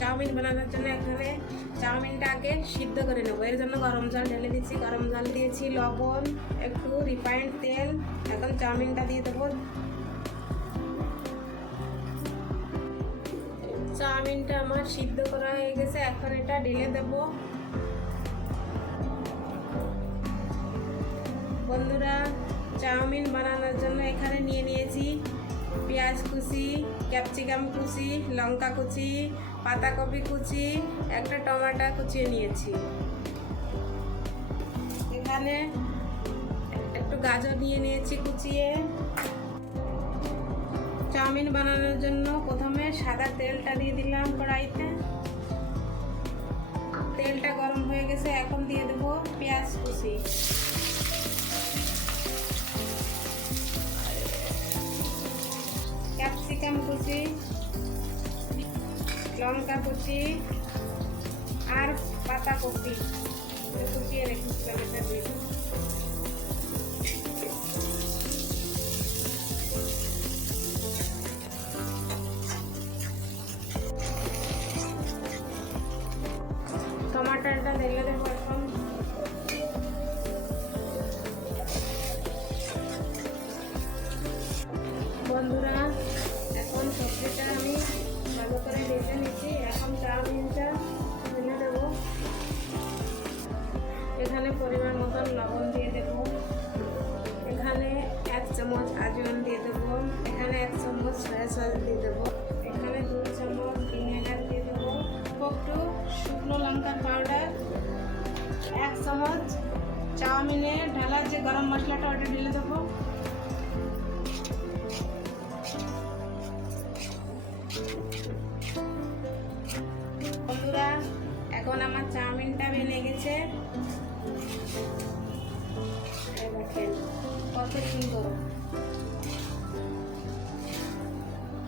Chowmein বানানোর জন্য এখানে চাউমিনটা আগে সিদ্ধ করে নেবো। এর জন্য গরম জল ঢেলে দিচ্ছি। গরম জল দিয়েছি, লবণ, একটু রিফাইন্ড তেল। এখন চাউমিনটা দিয়ে দেবো। চাউমিনটা আমার সিদ্ধ করা হয়ে গেছে, এখন এটা ঢেলে দেবো। বন্ধুরা, চাউমিন বানানোর জন্য এখানে নিয়ে নিয়েছি পেঁয়াজ কুচি, ক্যাপসিকাম কুচি, লঙ্কা কুচি, পাতাকপি কুচি, একটা টমেটো কুচিয়ে নিয়েছি। এখানে একটু গাজর নিয়ে নিয়েছি কুচিয়ে। চাউমিন বানানোর জন্য প্রথমে সাদা তেলটা দিয়ে দিলাম কড়াইতে। তেলটা গরম হয়ে গেছে, এখন দিয়ে দেবো পেঁয়াজ কুচি, ক্যাপসিকাম কুচি, লঙ্কা কুচি আর পাতাকপি কুচিয়ে রেখেছিলাম, এটা দিয়ে দেবো। টমাটোটা ঢেলে দেবো এখন। বন্ধুরা, এখন সবজিটা আমি ভালো করে ভেজে নিচ্ছি। এখন চাউমিনটা ঢেলে দেবো। এখানে পরিমাণ মতন লবণ দিয়ে দেবো। এখানে 1 চামচ আজওয়ান দিয়ে দেবো। এখানে 1 চামচ সয়া সস দিয়ে দেবো। এখানে 2 চামচ ভিনেগার দিয়ে দেবো। একটু শুকনো লঙ্কার পাউডার, 1 চামচ চাউমিনে ঢালার যে গরম মশলাটা ওটা ঢেলে দেবো। বন্ধুরা, এখন আমার চাউমিনটা বেনে গেছে। দেখেন কত সুন্দর,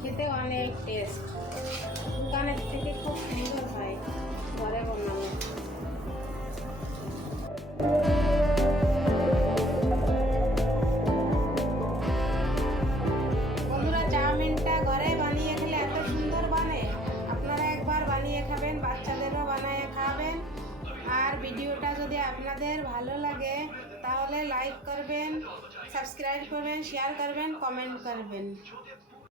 খেতে অনেক টেস্ট। দোকানের থেকে খুব সুন্দর হয় ঘরে বানানো। বন্ধুরা, চাউমিনটা ঘরে বানিয়ে খেলে এত সুন্দর বানে, আপনারা একবার বানিয়ে খাবেন, বাচ্চাদেরও বানিয়ে খাবেন। আর ভিডিওটা যদি আপনাদের ভালো লাগে তাহলে লাইক করবেন, সাবস্ক্রাইব করবেন, শেয়ার করবেন, কমেন্ট করবেন।